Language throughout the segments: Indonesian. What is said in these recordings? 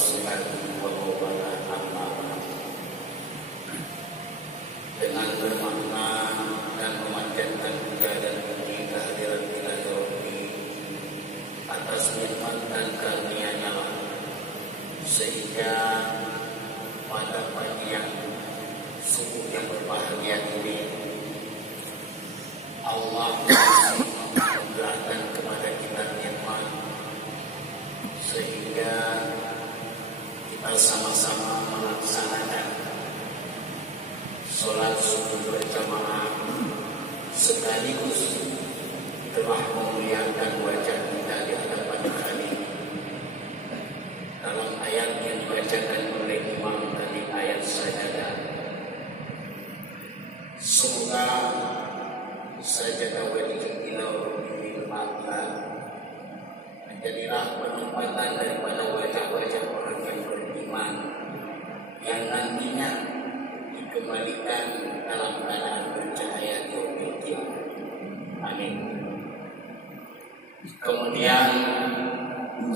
nasihat wawalah amal dengan bermakna dan memanjatkan puja dan puji kehadiran Ilahi Rabbi atas nikmat dan karunia-Nya sehingga pada pagi yang subuh yang berbahagia ini Allah menganugerahkan kepada kita nikmat sehingga kita sama-sama melaksanakan sholat subuh berjamaah sekaligus telah memuliakan wajah kita di hadapan Kami. Dalam ayat yang dibacakan oleh Imam tadi, ayat sajadah, semoga sajadah wajib ila rabbil ma'la menjadilah penempatan daripada wajah-wajah orang yang beriman yang nantinya dikembalikan dalam keadaan bercahaya di yaumil qiyamah. Amin. Kemudian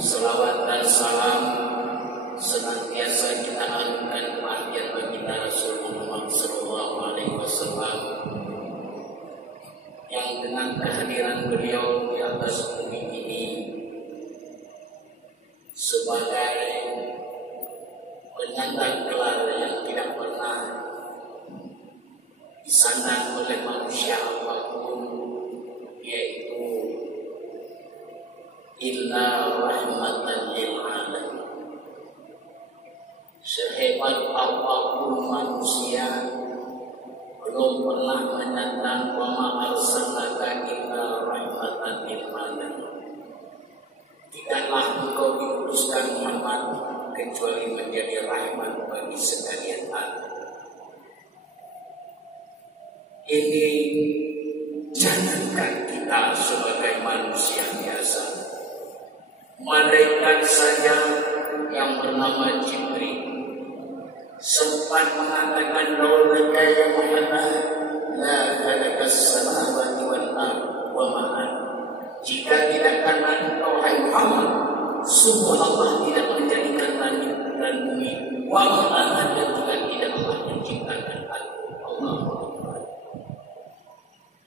selawat dan salam senantiasa kita anugerahkan kepada baginda Rasul Muhammad sallallahu alaihi wasallam yang dengan kehadiran beliau di atas bumi ini sebagai penyandang gelar yang tidak pernah disandang oleh manusia apapun, yaitu illa rahmatan lil alamin. Sehebat apapun manusia belum pernah menyandang wa ma arsalnaka illa rahmatan lil alamin. Tidaklah engkau diutuskan Muhammad kecuali menjadi rahmat bagi sekalian alam. Ini jangankan kita sebagai manusia biasa, malaikat saja yang bernama Jibril sempat mengatakan laulaka ya Muhammad la khalaqa as-samawati wal ardh wa ma antum. Jika tidak karena engkau hai Muhammad, sungguh Allah tidak menjadikan langit dan bumi, wa ma antum, dan juga tidak Allah menciptakan Allah.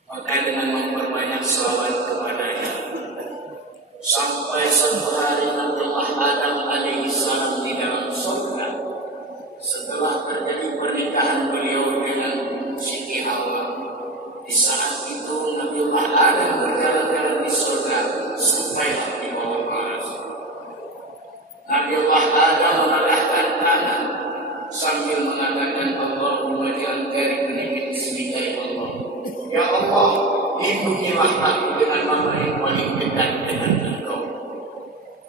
Maka dengan memperbanyak selawat kepadanya sampai suatu hari Nabiullah Adam alaihi salam di dalam surga, setelah terjadi pernikahan beliau dengan Siti Hawa. Di saat itu Nabiullah Adam berjalan-jalan di surga sampai di bawah paras. Nabiullah Adam menarahkan tangan sambil mengatakan Allahumma ja'al karibni min ismika ya Allah. Ya Allah, lindungilah aku dengan nama yang paling dekat dengan Engkau.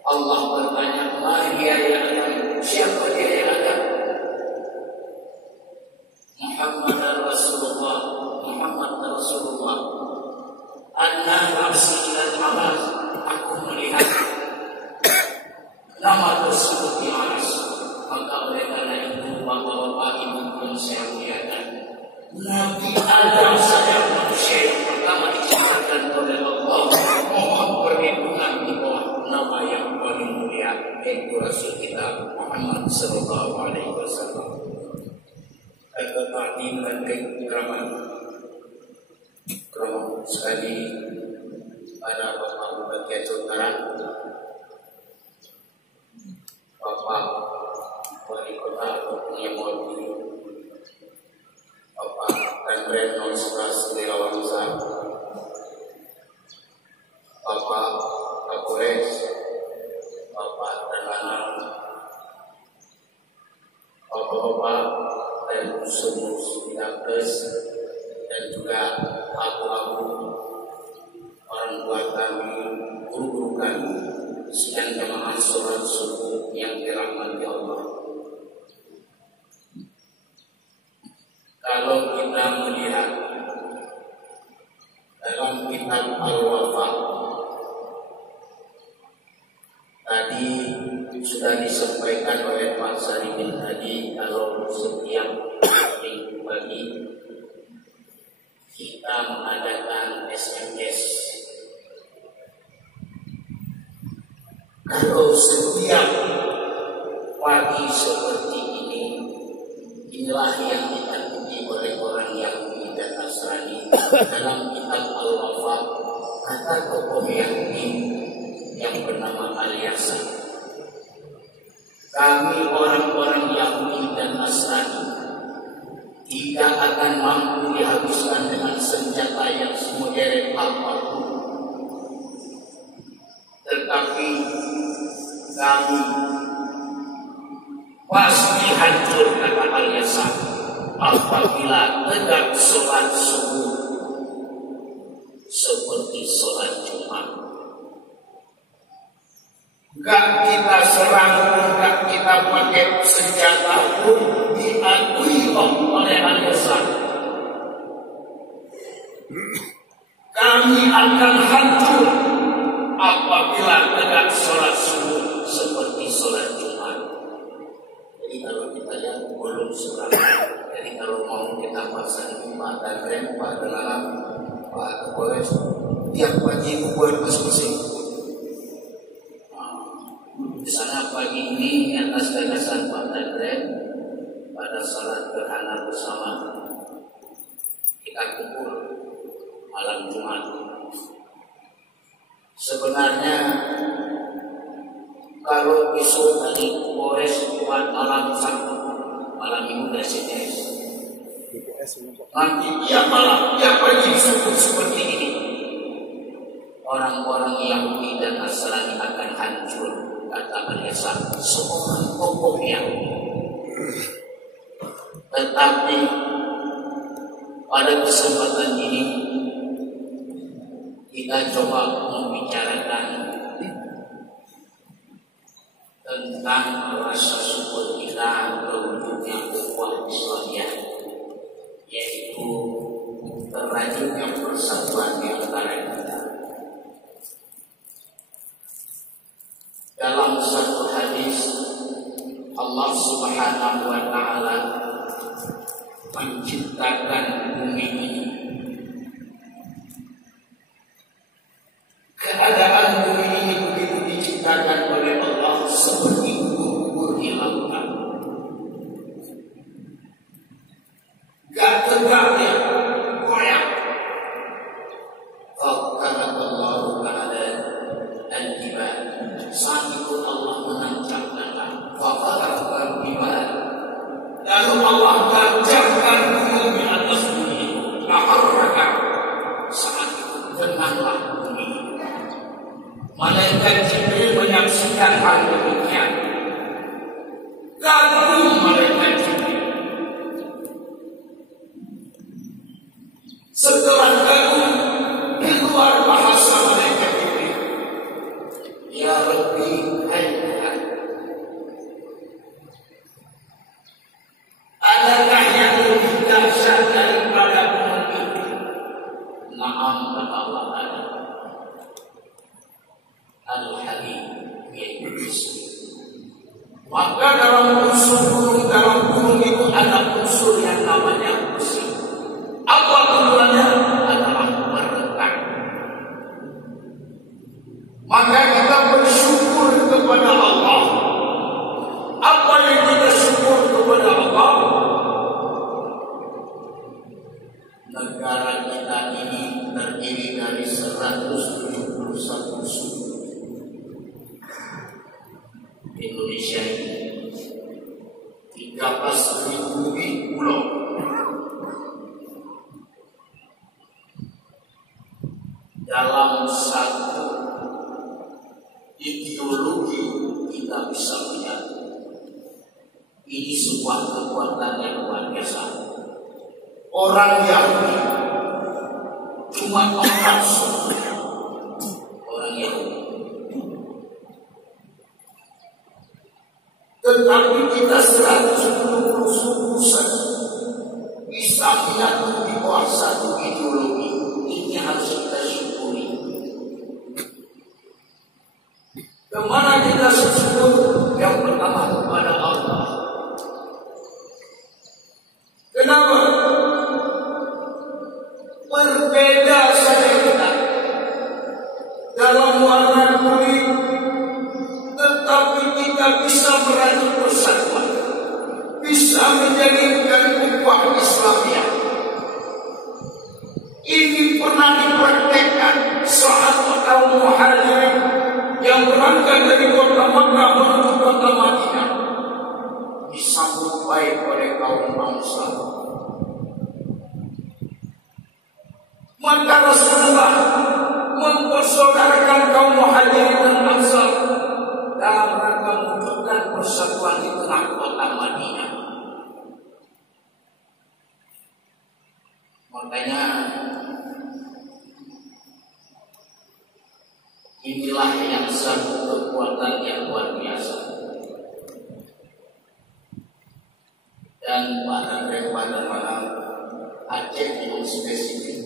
Allah bertanya, "Mahiya ya Adam?" Siapa dia ya Adam? Muhammad Rasulullah. Anna nafsi ilal aras. Aku melihat nama tersebut di aras. Maka oleh karena itu bapak-bapak ibu pun saya muliakan, Nabi Adam saja manusia yang pertama diciptakan oleh Allah mohon perlindungan di bawah nama yang paling mulia, yaitu Rasul kita Muhammad sallallahu alaihi wasallam. Tetapi dengan keramat sekali pada bapak bagian saudara, bapak wali kota yang mewakili Bapak Kanren 011 Wirawansa, Bapak Kapolres, Bapak Terlanal, Bapak-bapak dan semua Sidakes, dan juga abu-abu orang tua kami, guru-guru kami, sedang jemaah sholat subuh yang dirahmati Allah. Kalau kita melihat dalam kitab Al-Wafa, tadi sudah disampaikan oleh Pak Sarimin tadi, kalau setiap minggu pagi kita mengadakan SMS. Kalau setiap pagi seperti ini, inilah yang ditakuti oleh orang Yahudi dan Nasrani dalam kitab Al-Wafa. Kata tokoh Yahudi yang bernama Al-Yasan, kami orang-orang Yahudi dan Nasrani tidak akan mampu dihabiskan dengan senjata yang semodern apapun, tetapi kami pasti hancur, kata Al-Yasan, apabila tegak sholat subuh seperti sholat Jumat. Gak kita serang pun, gak kita pakai senjata pun, diakui oleh Al-Yasan. Kami akan hancur apabila tegak sholat subuh seperti sholat Jumat. Jadi kalau kita lihat belum serang. Jadi kalau mau kita pasang Pak dan Rem, Pak Denalam, Pak Kapolres, tiap pagi buat masing-masing. Di sana pagi ini atas gagasan Pak Dadrem pada salat gerhana bersama kita kumpul malam Jumat. Sebenarnya kalau besok hari Polres buat malam Sabtu, malam Minggu DCS, nanti tiap malam, tiap pagi subuh seperti ini, orang-orang Yahudi dan Nasrani akan hancur, kata Al-Yasan, seorang tokohnya. Tetapi pada kesempatan ini kita coba membicarakan tentang rasa syukur kita terwujudnya ukhuwah Islamiyah, yaitu terwujudnya persatuan di antara kita. Dalam satu hadis, Allah Subhanahu wa Ta'ala menciptakan bumi ini. Keadaan bumi ini begitu diciptakan oleh Allah seperti kubur di lautan. Gak tegak ya, goyang. Fakarakallahu ta'ala al-jibal. Saat itu Allah menancapkan fakarakallahu al-jibal. Lalu Allah tancapkan bumi atas bumi. Laharrakan. Saat itu tenanglah bumi. Malaikat Jibril menyaksikan hal demikian. Kagum malaikat Jibril. Setelah kagum, keluar bahasa malaikat Jibril. Ya Rabbi, hai Tuhan, adakah yang lebih dahsyat daripada bumi ini? Naam, kata Allah ada. Al-Habib, yaitu Ismi. Maka dalam unsur gunung, dalam gunung itu ada unsur yang namanya besi. Apa tujuannya? Adalah berkah. Maka kita bersyukur kepada Allah. Apa yang kita syukur kepada Allah? Negara kita ini terdiri dari 171 suku. Indonesia ini 13.000 lebih pulau. Dalam satu ideologi kita bisa melihat ini sebuah kekuatan yang luar biasa. Orang Yahudi cuma orang Yahudi. Tetapi kita 120 suku saja bisa menyatu di bawah satu ideologi. Ini harus kita syukuri. Kemana kita syukur? Yang pertama kepada Allah. Kenapa? Berbeda saja kita dalam warna kulit, tetapi kita bisa merajut bersatu. menjadikan ukhuwah Islamiyah. Ini pernah dipraktekkan saat kaum Muhajirin yang berangkat dari kota Makkah menuju kota Madinah, disambut baik oleh kaum Ansar. Maka Rasulullah mempersaudarakan kaum Muhajirin dan Ansar dalam rangka mewujudkan persatuan di tengah kota Madinah. Makanya inilah yang satu kekuatan yang luar biasa. Dan pada malam Aceh yang spesifik.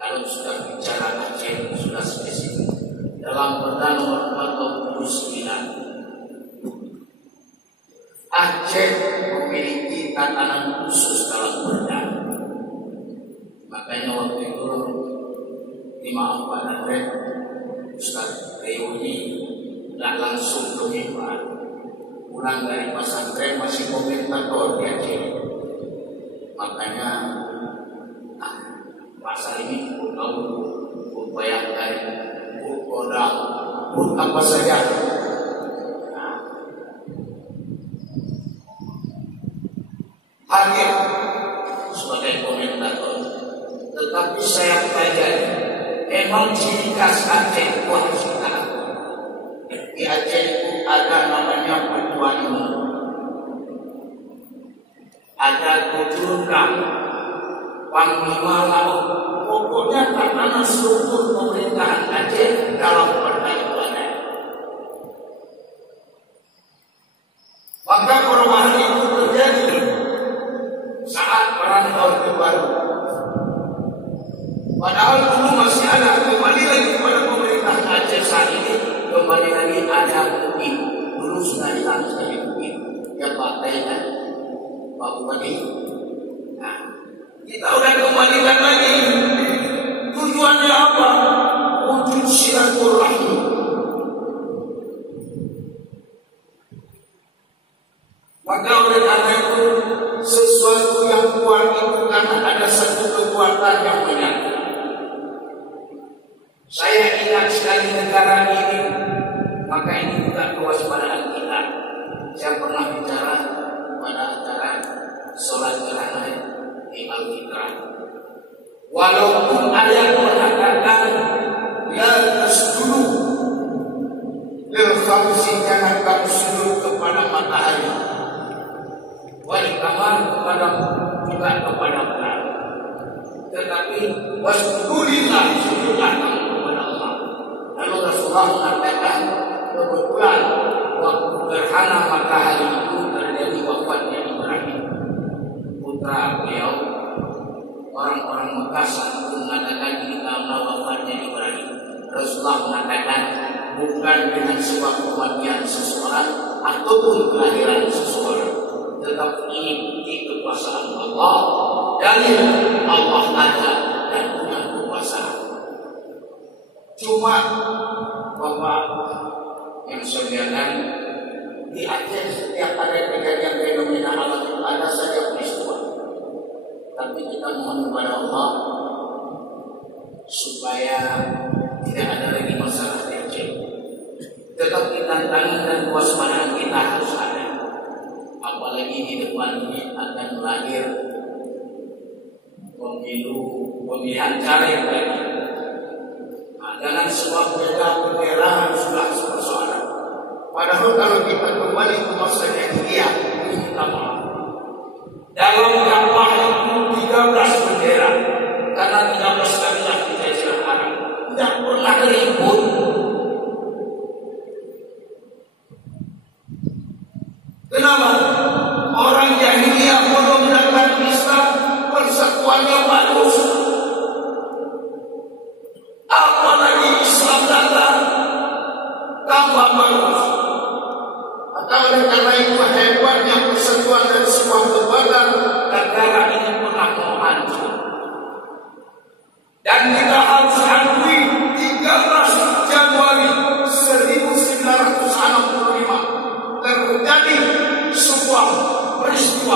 Kalau sudah bicara Aceh sudah spesifik. Dalam Perda nomor 49, Aceh memiliki tatanan khusus dalam Perda. Makanya waktu itu dimaafkan Aceh, Ustaz reuni tidak langsung ke mimbar, pulang dari pesantren masih komentator di Aceh. Makanya pasal ini pun tahu bayangkan kodam pun apa saja. Hadir sebagai komentator, tetapi saya pelajari memang ciri khas Aceh itu harus kita lakukan. Di Aceh itu ada namanya pertuan umum, ada kujurkam, panglima laut. Pokoknya tatanan struktur pemerintahan Aceh dalam pertanian. Maka perubahan itu terjadi saat perang Orde Baru. Padahal dulu masih ada, kembali lagi kepada pemerintahan Aceh saat ini, kembali lagi ada mungkin. Dulu sudah hilang sekali mungkin. Ya Pak Tainan, Pak Bupati. Nah, kita udah kembalikan lagi. Tujuannya apa? Wujud silaturahmi. Maka oleh karena itu sesuatu yang kuat itu karena ada satu kekuatan yang menyatu. Saya ingat sekali negara ini, maka ini juga kewaspadaan kita. Saya pernah bicara pada acara sholat gerhana di Al-Fitrah. Walaupun ada yang mengatakan la tasjudu lil khamsi, jangan kamu sujud kepada matahari, wal qamar kepada juga kepada bulan, tetapi wasjudulillah, sujudlah kamu kepada Allah. Lalu Rasulullah mengatakan kebetulan waktu gerhana matahari itu terjadi wafatnya Ibrahim, putra beliau. Orang-orang Mekah saat itu mengatakan ini karena wafatnya Ibrahim. Rasulullah mengatakan bukan dengan sebab kematian seseorang ataupun kelahiran seseorang, tetapi ini bukti kekuasaan Allah. Dalil Allah ada dan punya kekuasaan. Cuma Bapak yang sekalian, di Aceh setiap ada kejadian fenomena alam itu ada saja peristiwa. Tapi kita mohon kepada Allah supaya tidak ada lagi masalah di Aceh. Tetapi tantangan dan kewaspadaan kita harus ada. Apalagi di depan ini akan lahir pemilihan caleg lagi. Nah, dengan sebab bendera sudah persoalan. Padahal kalau kita kembali ke masa jahiliyah, ini kita maaf. Dalam Ka'bah itu 13 bendera, karena 13 kalilah dijajah Arab. Tidak pernah ribut. Kenapa? Orang jahiliyah belum datang Islam, persatuannya bagus. Apalagi Islam datang, tambah bagus. Oleh karena itu hebatnya persatuan dan sebuah kekuatan negara ini pernah mau hancur. Dan kita harus akui 13 Januari 1965 terjadi sebuah peristiwa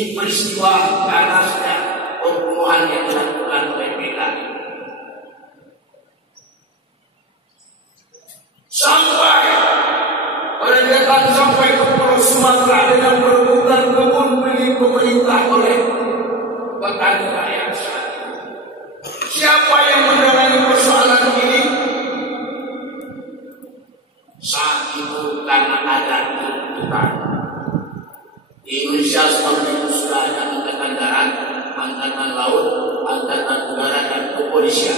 Ini peristiwa ganasnya pembunuhan yang dilakukan oleh PKI. Sampai pada datang sampai ke Pulau Sumatera dengan merebutkan kebun milik pemerintah oleh petani rakyat saat itu. Siapa yang menangani persoalan ini? Saat itu karena ada tuntutan. Di Indonesia seperti itu sudah ada angkatan darat, angkatan laut, angkatan udara, dan kepolisian.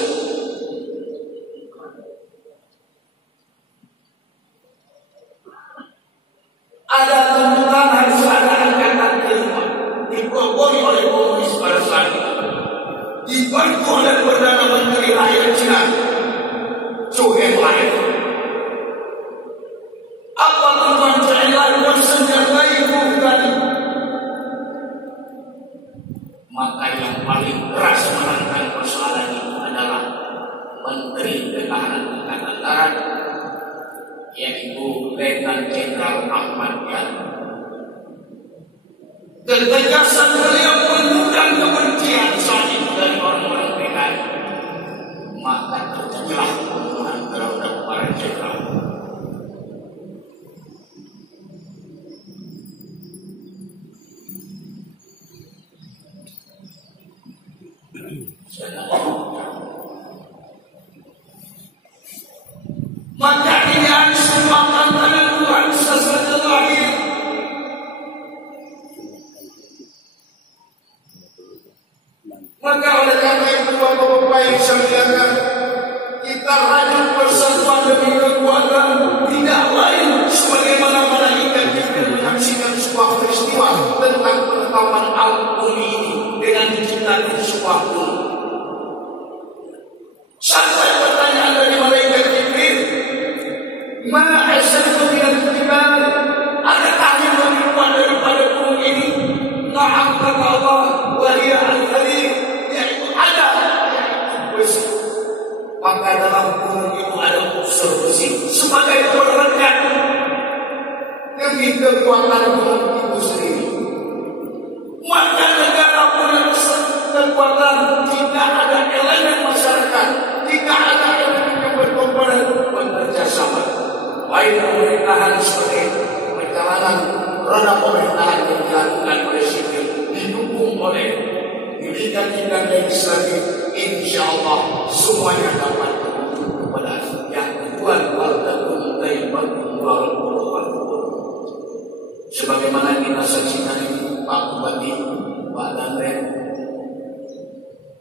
Ada tuntutan harus ada angkatan kelima, dipropos oleh komunis pada saat itu, dibantu oleh Perdana Menteri rakyat Cina, Zhou Enlai. Apa tujuan Zhou Enlai bersenjatai bukan? Maka yang paling keras menangkan persoalan itu adalah Menteri Pertahanan Angkatan Darat, yaitu Letnan Jenderal Ahmad Yani. Ketegasan beliau mengundang kebencian saat itu dari orang-orang PKI, maka terjadilah pembunuhan terhadap para jenderal. Maka ini harus merupakan tangan Tuhan sesuatu lahir. Maka oleh karena itu Bapak-bapak yang saya muliakan, kita rajut persatuan demi kekuatan, tidak lain sebagaimana malaikat Jibril menyaksikan sebuah peristiwa tentang penetapan al-bumi ini dengan diciptakan sebuah bumi. Sampai pertanyaan dari malaikat Jibril, mana hasilnya dengan ketimbang? Adakah yang lebih kuat daripada bumi ini? Na'am kata Allah, wahia al-khalid, yaitu ada, yaitu besi. Maka dalam bumi itu ada unsur besi sebagai perekat demi kekuatan bumi itu sendiri. Maka negara punya kekuatan jika ada elemen masyarakat, jika ada elemen yang berkomponen bekerja sama. Baik pemerintahan seperti perjalanan roda pemerintahan yang dilakukan oleh sipil didukung oleh pimpinan legislatif, insya Allah semuanya dapat menuju kepada yang tujuan walaupun dari walaupun sebagaimana kita saksikan ini Pak Bupati, Pak Danrem,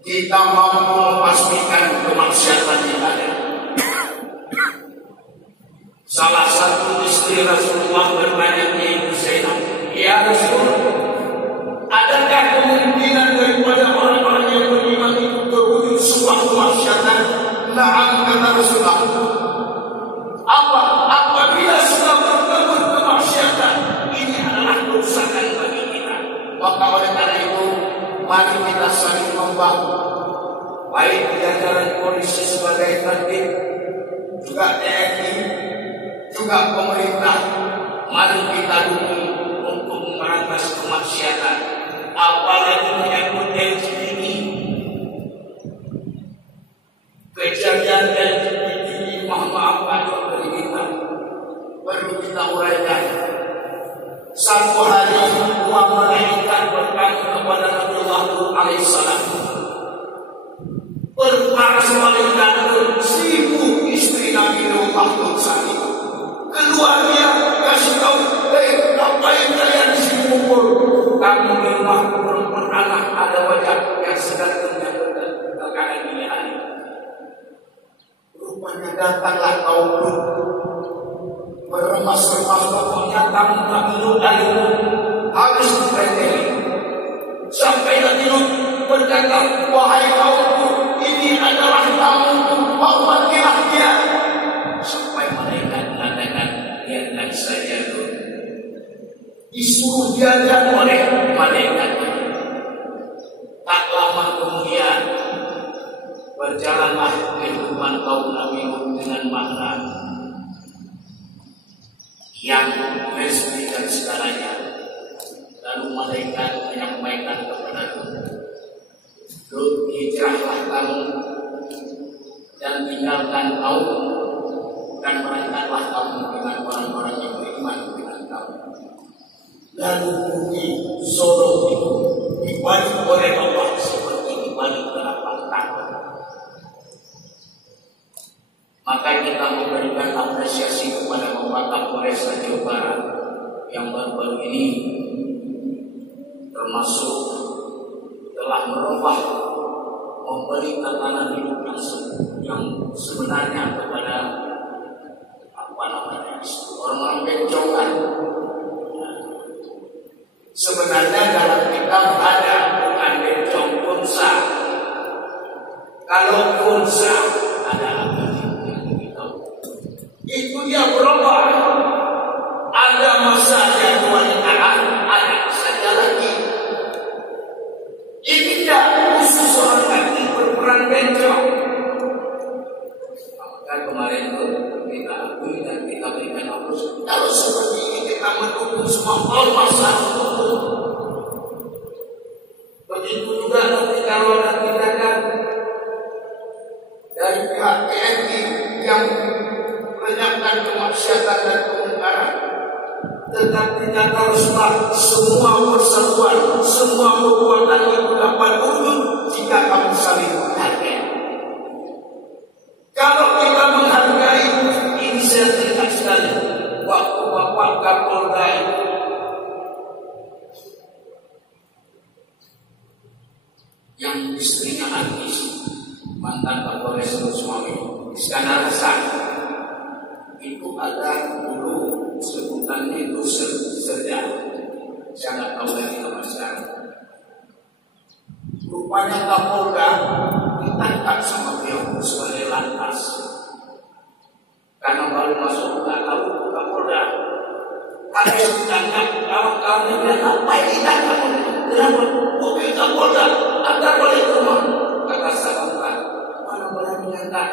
kita mampu memastikan kemaksiatan yang ada. Salah satu istri Rasulullah bertanya ke Ibu Zainab, ya Rasul, adakah kemungkinan daripada orang-orang yang beriman itu terwujud sebuah kemaksiatan? Na'am kata Rasulullah. Apabila sudah bertemu kemaksiatan, ini adalah kerusakan bagi kita. Maka oleh karena itu, mari kita saling membantu, baik di jajaran polisi sebagai tertib, juga TNI, juga pemerintah. Mari kita dukung untuk memberantas kemaksiatan, apalagi menyangkut LGBT. Kejadian LGBT ini maaf dari kita perlu kita uraikan. Satu hari dua malaikat bertanya kepada Nabiullah alaihissalam, para malaikat 1000 istri Nabiullah saat itu. Keluar dia kasih tahu, ngapain kalian di sini kumpul? Kami di rumah perempuan anak ada wajah yang sedang menyambutkan keadaan ini hari. Rupanya datanglah kaum Lut, beremas-remas pokoknya kamu kami Lut harus dipreteli. Sampai Nabi Lut berkata, wahai kaumku, ini adalah tamuku, hormatilah dia. Sampai malaikat mengatakan, biarkan saja Lut. Disuruh diajak oleh malaikat. Tak lama kemudian berjalanlah kehidupan kaum Nabi Lut dengan makna yang resmi dan segalanya. Lalu malaikat menyampaikan kepadaku, Lut, hijrahlah kamu dan tinggalkan kaum dan berangkatlah kamu dengan orang-orang yang beriman dengan kamu. Lalu bumi Sodom itu dibalik oleh Allah seperti dibalik telapak tangan. Maka kita memberikan apresiasi kepada Bapak Kapolres Jawa Barat yang baru-baru ini termasuk telah merubah, memberi tatanan hidup yang sebenarnya kepada orang-orang benjokan. Sebenarnya dalam kitab ada bukan bencong, kunsa. Kalau kunsa ada apa yang kita itu dia berubah. Ada masa jadwal ada saja lagi. Ini tidak khusus orang kaki berperan bencong. Maka kemarin itu kita akui dan kita berikan apresiasi. Kalau seperti ini kita mendukung semua masalah hukum. Begitu juga nanti kalau ada tindakan dari pihak TNI yang melenyapkan kemaksiatan dan kemungkaran. Tetapi haruslah semua persatuan, semua perbuatan itu dapat wujud jika kamu saling menghargai. Kalau kita menghargai, ini saya teringat sekali waktu Bapak Kapolda yang istrinya artis, mantan Kapolres Suami Iskandar Hasan, itu ada dulu sebutannya itu serda. Saya nggak tahu lagi nama sekarang. Rupanya Kapolda ditangkap sama beliau sebagai lantas. Karena baru masuk nggak tahu Kapolda. Ada yang ditangkap, kawan-kawannya bilang apa ini ditangkap? Kenapa? Mobil Kapolda antar oleh rumah. Kata sahabat, mana berani nyata?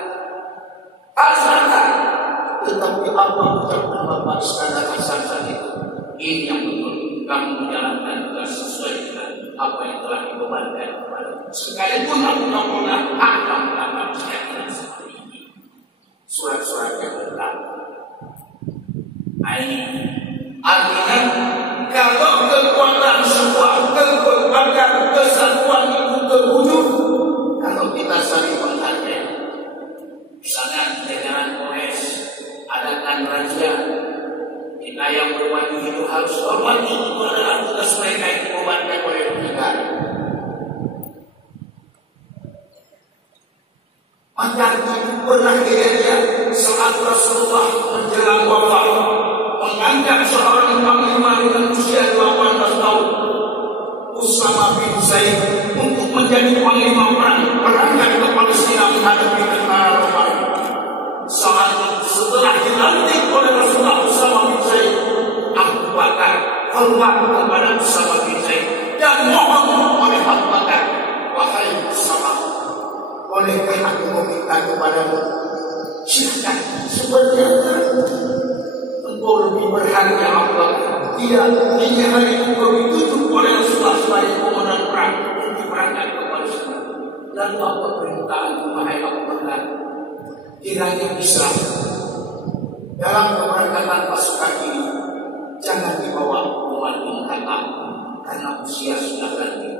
Harus nyata. Tetapi apa ucapan Bapak Iskandar Hasan tadi itu? Ini yang betul. Kamu menjalankan tugas sesuai dengan apa yang telah dibebankan kepada. Sekalipun aku Kapolda akan melakukan keyakinan seperti ini. Surat-surat yang lengkap. Ini artinya kalau kekuatan sebuah keberbagan kesatuan itu terwujud, kalau kita saling menghargai. Misalnya jajaran Polres adakan razia, kita yang berbagi itu harus hormati, itu adalah tugas mereka yang dibebankan oleh negara. Maka itu pernah kejadian saat Rasulullah menjelang wafat mengangkat seorang panglima dengan usia 18 tahun, Usama bin Zaid, untuk menjadi panglima perang berangkat ke Palestina menghadapi tentara Romawi. Saat setelah dilantik oleh Rasulullah Usama bin Zaid, Abu Bakar hormat kepada Usama bin Zaid dan mohon oleh Abu Bakar, wahai Usama, bolehkah aku meminta kepadamu? Silakan, sebenarnya engkau lebih berharga Allah. Tidak, ini hari itu kau ditutup oleh Rasulullah sebagai komandan perang untuk berangkat ke Palestina. Lalu apa permintaan wahai Abu Bakar? Kiranya bisa dalam keberangkatan pasukan ini jangan dibawa umat menghantam karena usia sudah lanjut.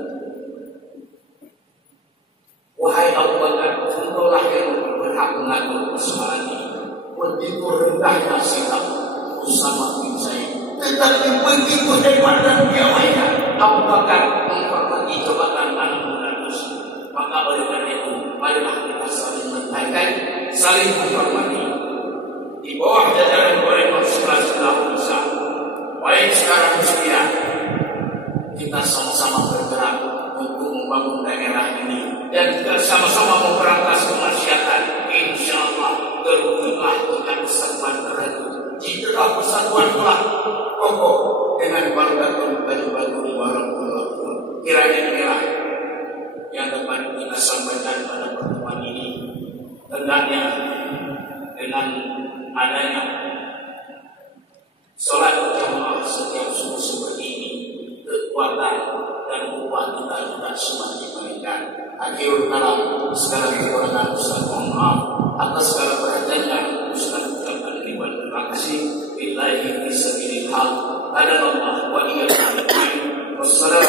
Wahai Abu Bakar, engkaulah yang berhak mengatur persoalan ini. Begitu rendahnya sikap Usama bin Zaid, tetapi begitu hebat dan piawainya Abu Bakar menghormati jabatan anak muda tersebut. Maka oleh karena itu, marilah kita saling menghargai, saling menghormati. Di bawah jajaran Golongan 11 bisa. Baik sekarang sekian, kita sama-sama bergerak untuk membangun daerah ini dan kita sama-sama memberantas kemaksiatan. Insya Allah terwujudlah dengan persatuan terhadap. Jikalau persatuan telah kokoh dengan barakatun warahmatullahi. Kiranya yang dapat kita sampaikan pada pertemuan ini, hendaknya dengan adanya sholat berjamaah setiap subuh seperti ini, kekuatan dan upah kita semua diberikan. Akhirul kalam, segala kekurangan Ustaz mohon maaf, atas segala perhatiannya Ustaz ucapkan ribuan terima kasih. Billahi fisabilillah, ada Allah wa iyyakum. Wassalamu